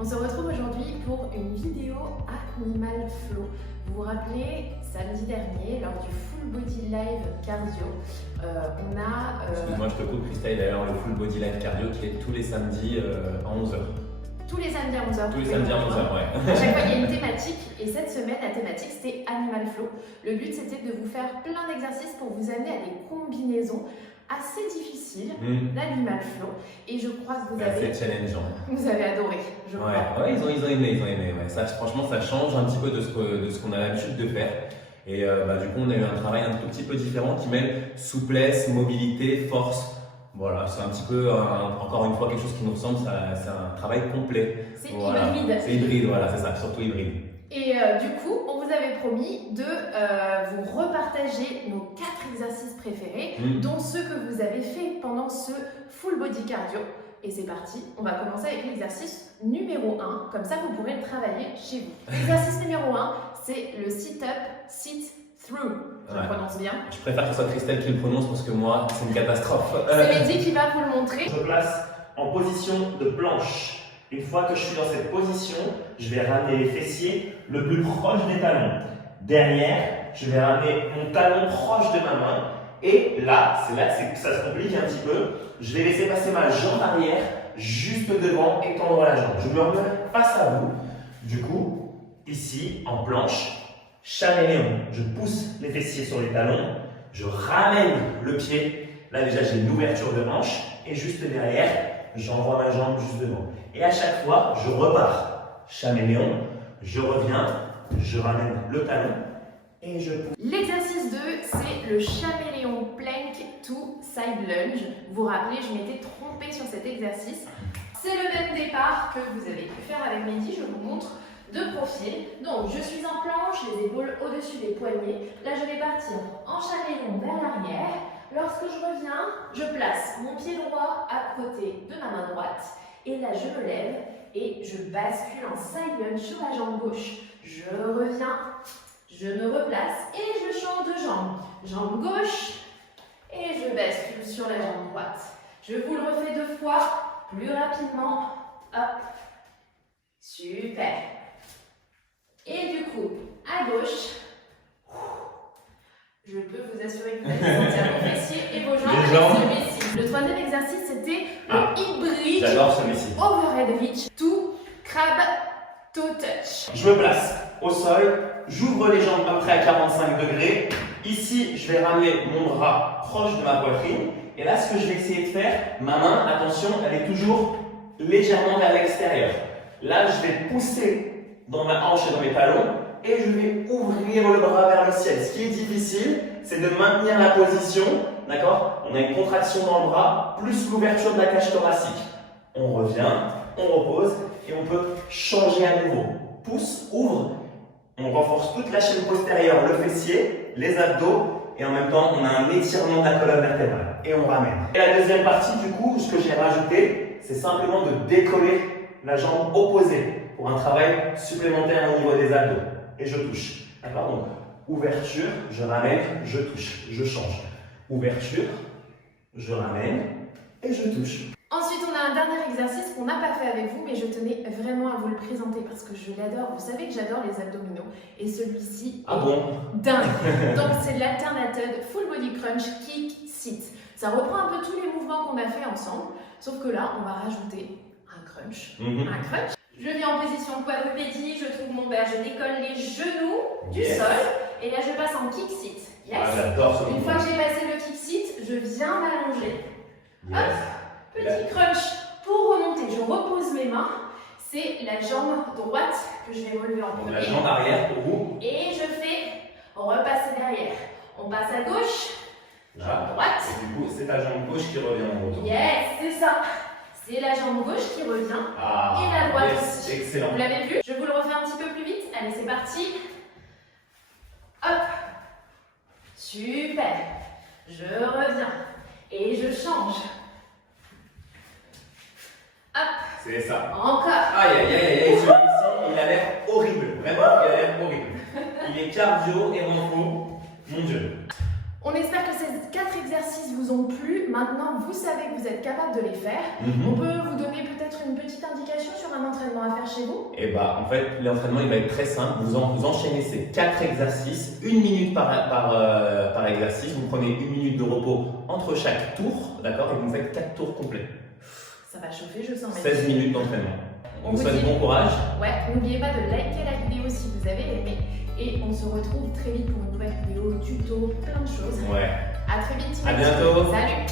On se retrouve aujourd'hui pour une vidéo Animal Flow. Vous vous rappelez, samedi dernier, lors du Full Body Live Cardio, on a... Excuse-moi, je te coupe, Christelle, d'ailleurs, le Full Body Live Cardio qui est tous les samedis à 11h. Tous les samedis à 11h. Tous les samedis à 11h, ouais. À chaque fois, il y a une thématique. Et cette semaine, la thématique, c'était Animal Flow. Le but, c'était de vous faire plein d'exercices pour vous amener à des combinaisons assez difficiles d'Animal Flow. Et je crois que vous avez... C'est challengeant. Vous avez adoré, je crois. Ouais, ils ont aimé. Ouais. Ça, franchement, ça change un petit peu de ce qu'on a l'habitude de faire. Et du coup, on a eu un travail un tout petit peu différent qui mêle souplesse, mobilité, force. Voilà, c'est un petit peu, encore une fois, quelque chose qui nous ressemble, c'est un travail complet. C'est voilà. hybride. C'est hybride, voilà, c'est ça, surtout hybride. Et du coup, on vous avait promis de vous repartager nos 4 exercices préférés, dont ceux que vous avez fait pendant ce full body cardio. Et c'est parti, on va commencer avec l'exercice numéro 1, comme ça vous pourrez le travailler chez vous. L'exercice numéro 1, c'est le sit-up, sit-through. Je le prononce bien. Je préfère que ce soit Christelle qui le prononce parce que moi, c'est une catastrophe. C'est Mehdi qui va vous le montrer. Je me place en position de planche. Une fois que je suis dans cette position, je vais ramener les fessiers le plus proche des talons. Derrière, je vais ramener mon talon proche de ma main. Et là que ça se complique un petit peu. Je vais laisser passer ma jambe arrière juste devant, étendre la jambe. Je me remets face à vous. Du coup, ici, en planche, caméléon. Je pousse les fessiers sur les talons. Je ramène le pied. Là déjà, j'ai une ouverture de hanche. Et juste derrière, j'envoie ma jambe juste devant. Et à chaque fois, je repars. Caméléon, je reviens, je ramène le talon et je pousse. L'exercice 2, c'est le caméléon plank to side lunge. Vous vous rappelez, je m'étais trompée sur cet exercice. C'est le même départ que vous avez pu faire avec Mehdi, je vous montre de profil. Donc, je suis en planche, les épaules au-dessus des poignets. Là, je vais partir en caméléon vers l'arrière. Lorsque je reviens, je place mon pied droit à côté de ma main droite. Et là, je me lève et je bascule en side lunge sur la jambe gauche. Je reviens, je me replace et je change de jambe. Jambe gauche et je bascule sur la jambe droite. Je vous le refais 2 fois, plus rapidement. Hop. Super. Et du coup, à gauche, je peux vous assurer que vous allez sentir vos fessiers et vos jambes avec celui-ci. Le 3e exercice, c'était le hip bridge. J'adore celui-ci. Overhead reach to crab toe touch. Je me place au sol, j'ouvre les jambes à peu près à 45 degrés. Ici, je vais ramener mon bras proche de ma poitrine. Et là, ce que je vais essayer de faire, ma main, attention, elle est toujours légèrement vers l'extérieur. Là, je vais pousser dans ma hanche et dans mes talons. Et je vais ouvrir le bras vers le ciel. Ce qui est difficile, c'est de maintenir la position. D'accord? On a une contraction dans le bras, plus l'ouverture de la cage thoracique. On revient, on repose et on peut changer à nouveau. Pousse, ouvre. On renforce toute la chaîne postérieure, le fessier, les abdos. Et en même temps, on a un étirement de la colonne vertébrale. Et on ramène. Et la deuxième partie, du coup, ce que j'ai rajouté, c'est simplement de décoller la jambe opposée pour un travail supplémentaire au niveau des abdos. Et je touche. D'accord? Donc, ouverture, je ramène, je touche, je change. Ouverture, je ramène et je touche. Ensuite, on a un dernier exercice qu'on n'a pas fait avec vous, mais je tenais vraiment à vous le présenter parce que je l'adore. Vous savez que j'adore les abdominaux et celui-ci est dingue. Donc, c'est l'alternative full body crunch kick sit. Ça reprend un peu tous les mouvements qu'on a fait ensemble, sauf que là, on va rajouter un crunch. Un crunch. Je viens en position quadrupédie, je trouve mon bas, je décolle les genoux du sol et là je passe en kick sit. Yes. J'adore ce Une fois que j'ai passé le kick sit, je viens m'allonger. Hop, petit crunch pour remonter. Je repose mes mains. C'est la jambe droite que je vais relever en premier. La jambe arrière pour vous. Et je fais repasser derrière. On passe à gauche, jambe droite. Et du coup, c'est ta jambe gauche qui revient en retour. Yes, c'est ça. C'est la jambe gauche qui revient et la droite aussi. Excellent. Vous l'avez vu? Je vous le refais un petit peu plus vite. Allez, c'est parti. Hop. Super. Je reviens et je change. Hop. C'est ça. Encore. Aïe, celui-ci, il a l'air horrible. Vraiment, il a l'air horrible. Il est cardio et renfo. Mon Dieu. On espère que ces 4 exercices vous ont plu. Maintenant, vous savez que vous êtes capable de les faire. On peut vous donner peut-être une petite indication sur un entraînement l'entraînement à faire chez vous? Et bah, en fait, l'entraînement, il va être très simple. Vous enchaînez ces 4 exercices, 1 minute par exercice. Vous prenez 1 minute de repos entre chaque tour, d'accord? Et vous faites 4 tours complets. Ça va chauffer, je sens. 16 minutes d'entraînement. On vous vous souhaite dit- bon courage. Ouais, n'oubliez pas de liker la vidéo si vous avez aimé. Et on se retrouve très vite pour une nouvelle vidéo, tuto, plein de choses. Ouais. À très vite, À Timothy. bientôt. Salut!